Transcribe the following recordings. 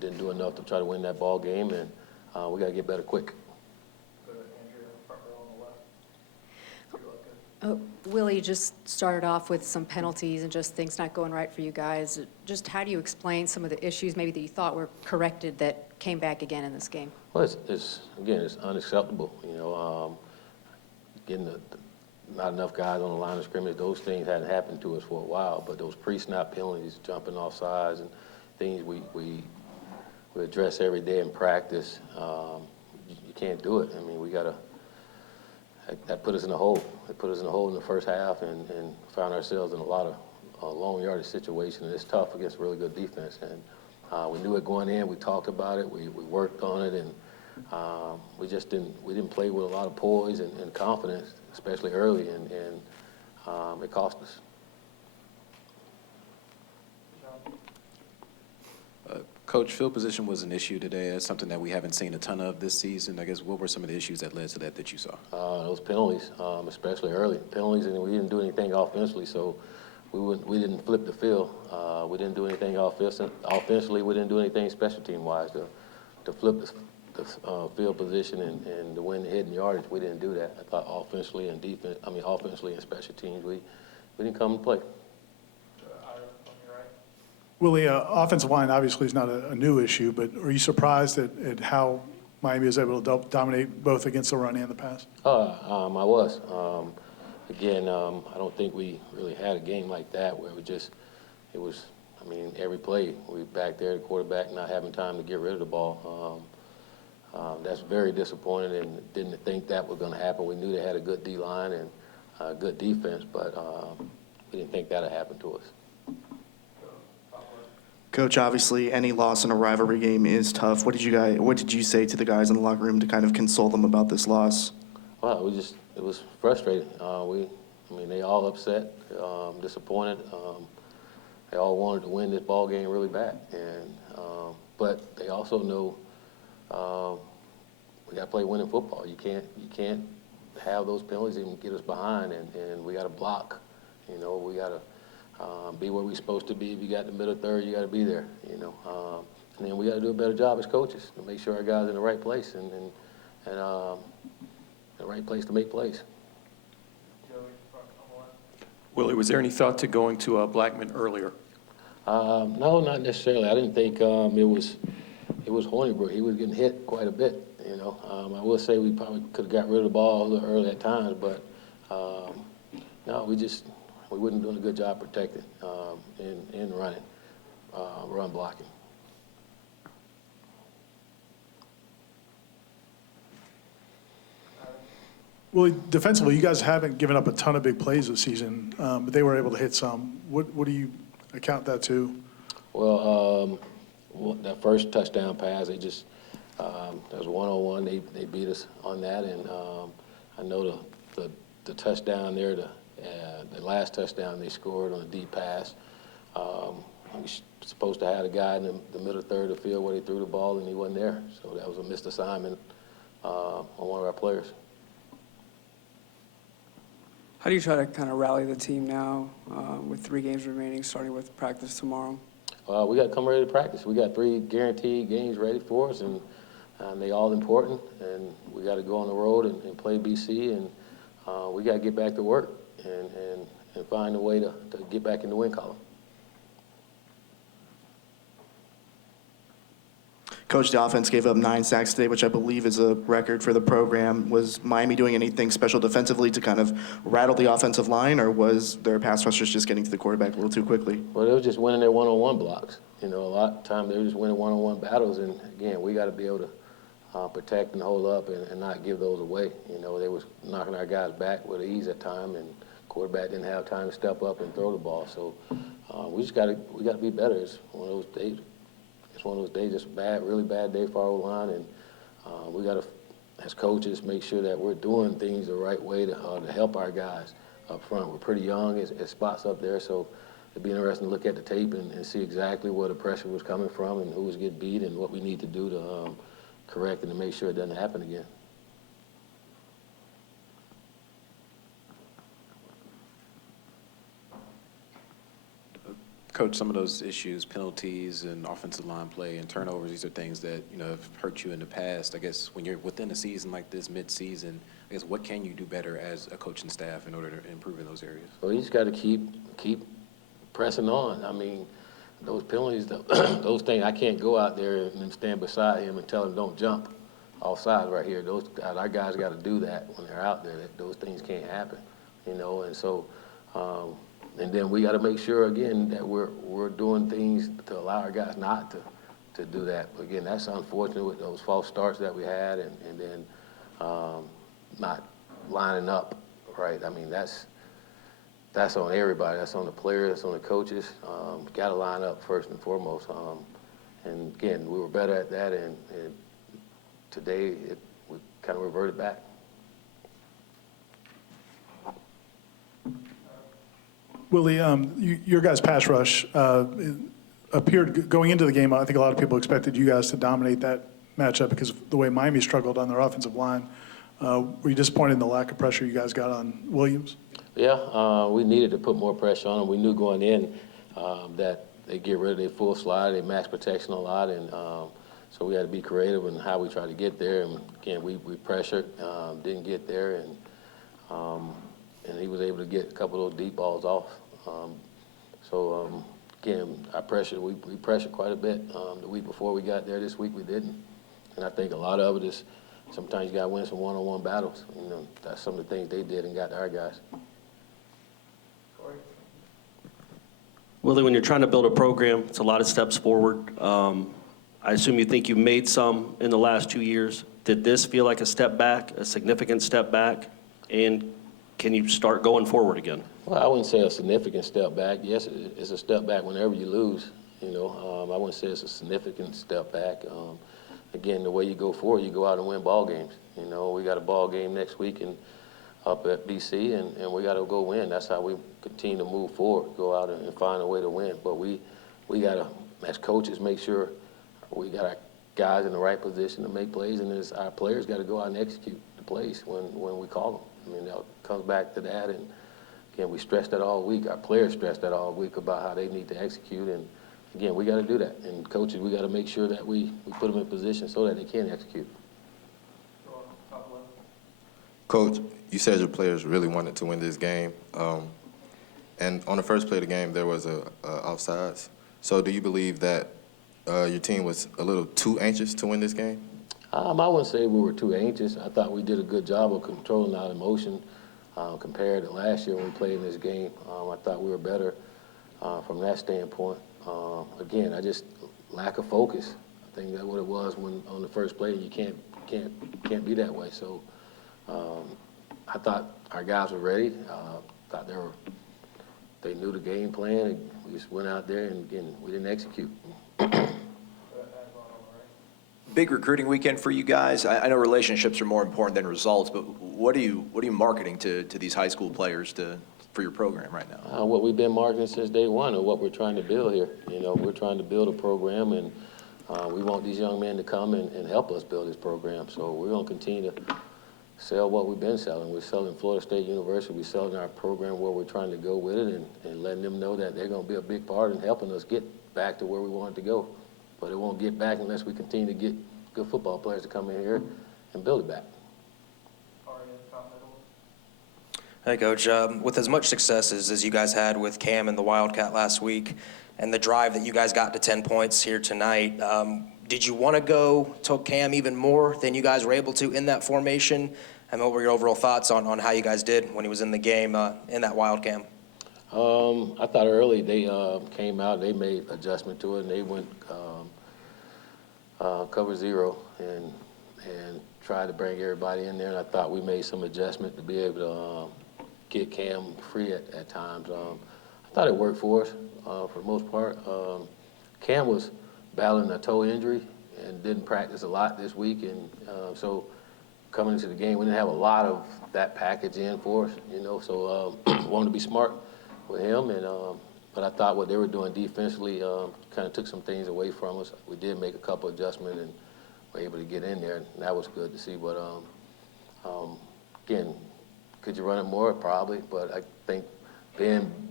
didn't do enough to try to win that ball game, and we got to get better quick. Go to Andrea, front row on the left. Willie just started off with some penalties and just things not going right for you guys. Just how do you explain some of the issues maybe that you thought were corrected that came back again in this game? Well, it's unacceptable. Getting not enough guys on the line of scrimmage. Those things hadn't happened to us for a while. But those pre-snap penalties, jumping off sides, and things we address every day in practice. You can't do it. I mean, we gotta. That put us in a hole. It put us in a hole in the first half, and found ourselves in a lot of long yardage situations. And it's tough against a really good defense. And we knew it going in. We talked about it. We worked on it, and we didn't play with a lot of poise and confidence, especially early, and it cost us. Coach, field position was an issue today. That's something that we haven't seen a ton of this season. I guess what were some of the issues that led to that you saw? Those penalties, especially early penalties, and we didn't do anything offensively, so we didn't flip the field. We didn't do anything offensively. We didn't do anything special team wise to flip the field position and to win the hidden yardage. We didn't do that. I thought offensively and special teams, we didn't come and play. Willie, offensive line obviously is not a new issue, but are you surprised at how Miami is able to dominate both against the run and the pass? I was. Again, I don't think we really had a game like that where every play we back there, the quarterback not having time to get rid of the ball. That's very disappointing, and didn't think that was going to happen. We knew they had a good D-line and good defense, but we didn't think that would happen to us. Coach, obviously, any loss in a rivalry game is tough. What did you say to the guys in the locker room to kind of console them about this loss? Well, it was frustrating. They all upset, disappointed. They all wanted to win this ball game really bad, but they also know we got to play winning football. You can't have those penalties and get us behind, and we got to block. We got to be where we're supposed to be. If you got the middle third, you got to be there. And then we got to do a better job as coaches to make sure our guys are in the right place and the right place to make plays. Willie, was there any thought to going to Blackman earlier? No, not necessarily. I didn't think it was Hornibrook. He was getting hit quite a bit. I will say we probably could have got rid of the ball a little early at times, but no, we wasn't doing a good job protecting in running, run blocking. Well, defensively, you guys haven't given up a ton of big plays this season, but they were able to hit some. What do you account that to? Well, that first touchdown pass, that was one-on-one. They beat us on that, and I know the touchdown there, the last touchdown they scored on a deep pass. We were supposed to have a guy in the middle third of the field where they threw the ball, and he wasn't there. So that was a missed assignment on one of our players. How do you try to kind of rally the team now with 3 games remaining, starting with practice tomorrow? We got to come ready to practice. We got 3 guaranteed games ready for us, and they all important. And we got to go on the road and play BC, and we got to get back to work and find a way to get back in the win column. Coach, the offense gave up 9 sacks today, which I believe is a record for the program. Was Miami doing anything special defensively to kind of rattle the offensive line, or was their pass rushers just getting to the quarterback a little too quickly? Well, they were just winning their one-on-one blocks. A lot of times they were just winning one-on-one battles, and again, we got to be able to protect and hold up and not give those away. They was knocking our guys back with ease at time, and quarterback didn't have time to step up and throw the ball. So we got to be better. It's one of those days. It's one of those days. It's a really bad day for our O-line, and we got to, as coaches, make sure that we're doing things the right way to help our guys up front. We're pretty young as spots up there, so it'd be interesting to look at the tape and see exactly where the pressure was coming from and who was getting beat and what we need to do to correct and to make sure it doesn't happen again. Coach, some of those issues, penalties and offensive line play and turnovers, these are things that, have hurt you in the past. I guess when you're within a season like this, mid-season, I guess what can you do better as a coaching staff in order to improve in those areas? Well, you just got to keep pressing on. I mean, those penalties, those things, I can't go out there and stand beside him and tell him don't jump offside right here. Our guys got to do that when they're out there. Those things can't happen, and so and then we got to make sure again that we're doing things to allow our guys not to do that. But again, that's unfortunate with those false starts that we had, and then not lining up right. I mean, that's on everybody. That's on the players. That's on the coaches. Got to line up first and foremost. And again, we were better at that, and today we kind of reverted back. Willie, your guys' pass rush appeared going into the game. I think a lot of people expected you guys to dominate that matchup because of the way Miami struggled on their offensive line. Were you disappointed in the lack of pressure you guys got on Williams? Yeah, we needed to put more pressure on them. We knew going in that they get rid of their full slide, they max protection a lot, and so we had to be creative in how we try to get there. And again, we pressured, didn't get there, and he was able to get a couple of those deep balls off. Again, I pressured. We pressured quite a bit the week before we got there. This week we didn't, and I think a lot of it is sometimes you got to win some one-on-one battles. That's some of the things they did and got to our guys. Corey? Willie, when you're trying to build a program, it's a lot of steps forward. I assume you think you made some in the last 2 years. Did this feel like a step back, a significant step back? And can you start going forward again? Well, I wouldn't say a significant step back. Yes, it's a step back whenever you lose. I wouldn't say it's a significant step back. Again, the way you go forward, you go out and win ball games. We got a ball game next week up at BC, and we got to go win. That's how we continue to move forward, go out and find a way to win. But we got to, as coaches, make sure we got our guys in the right position to make plays, and our players got to go out and execute the plays when we call them. It comes back to that, and again, we stressed that all week. Our players stressed that all week about how they need to execute, and again, we got to do that. And coaches, we got to make sure that we put them in position so that they can execute. Go on, top left. Coach, you said your players really wanted to win this game, and on the first play of the game, there was a offsides. So do you believe that your team was a little too anxious to win this game? I wouldn't say we were too anxious. I thought we did a good job of controlling our emotion compared to last year when we played in this game. I thought we were better from that standpoint. Again, I just lack of focus. I think that's what it was when on the first play. You can't be that way. So I thought our guys were ready. Thought they knew the game plan. And we just went out there and again we didn't execute. Big recruiting weekend for you guys. I know relationships are more important than results, but what are you marketing to these high school players for your program right now? What we've been marketing since day one, and what we're trying to build here. We're trying to build a program, and we want these young men to come and help us build this program. So we're going to continue to sell what we've been selling. We're selling Florida State University. We're selling our program where we're trying to go with it, and letting them know that they're going to be a big part in helping us get back to where we want to go. But it won't get back unless we continue to get good football players to come in here and build it back. Hey, Coach. With as much success as you guys had with Cam and the Wildcat last week and the drive that you guys got to 10 points here tonight, did you want to go to Cam even more than you guys were able to in that formation? And what were your overall thoughts on how you guys did when he was in the game in that Wildcat? I thought early they came out, they made adjustment to it, and they went cover zero and tried to bring everybody in there. And I thought we made some adjustment to be able to get Cam free at times. I thought it worked for us for the most part. Cam was battling a toe injury and didn't practice a lot this week, and so coming into the game, we didn't have a lot of that package in for us, so wanted to be smart with him, and but I thought what they were doing defensively kind of took some things away from us. We did make a couple adjustments and were able to get in there, and that was good to see. But again, could you run it more? Probably, but I think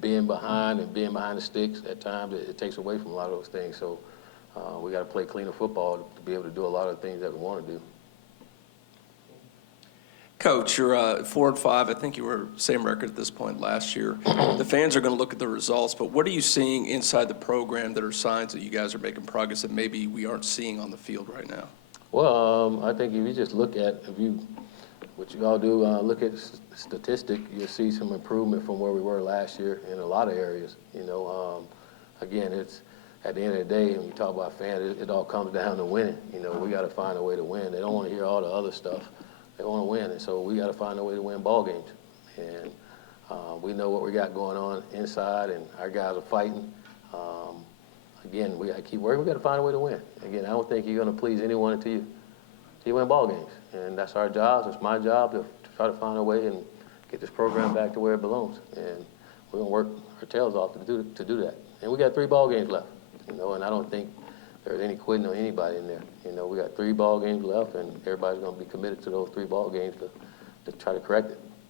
being behind the sticks at times, it takes away from a lot of those things. So we got to play cleaner football to be able to do a lot of the things that we want to do. Coach, you're 4-5. I think you were same record at this point last year. The fans are going to look at the results, but what are you seeing inside the program that are signs that you guys are making progress that maybe we aren't seeing on the field right now? Well, I think if you just look at, what you all do, look at statistic, you'll see some improvement from where we were last year in a lot of areas. Again, it's at the end of the day, when you talk about fans, it all comes down to winning. We got to find a way to win. They don't want to hear all the other stuff. They want to win, and so we got to find a way to win ball games. And we know what we got going on inside, and our guys are fighting. Again, we got to keep working. We got to find a way to win. Again, I don't think you're going to please anyone until you win ball games, and that's our job. It's my job to try to find a way and get this program back to where it belongs. And we're going to work our tails off to do that. And we got 3 ball games left, and I don't think there's any quitting on anybody in there. We got 3 ball games left, and everybody's going to be committed to those 3 ball games to try to correct it.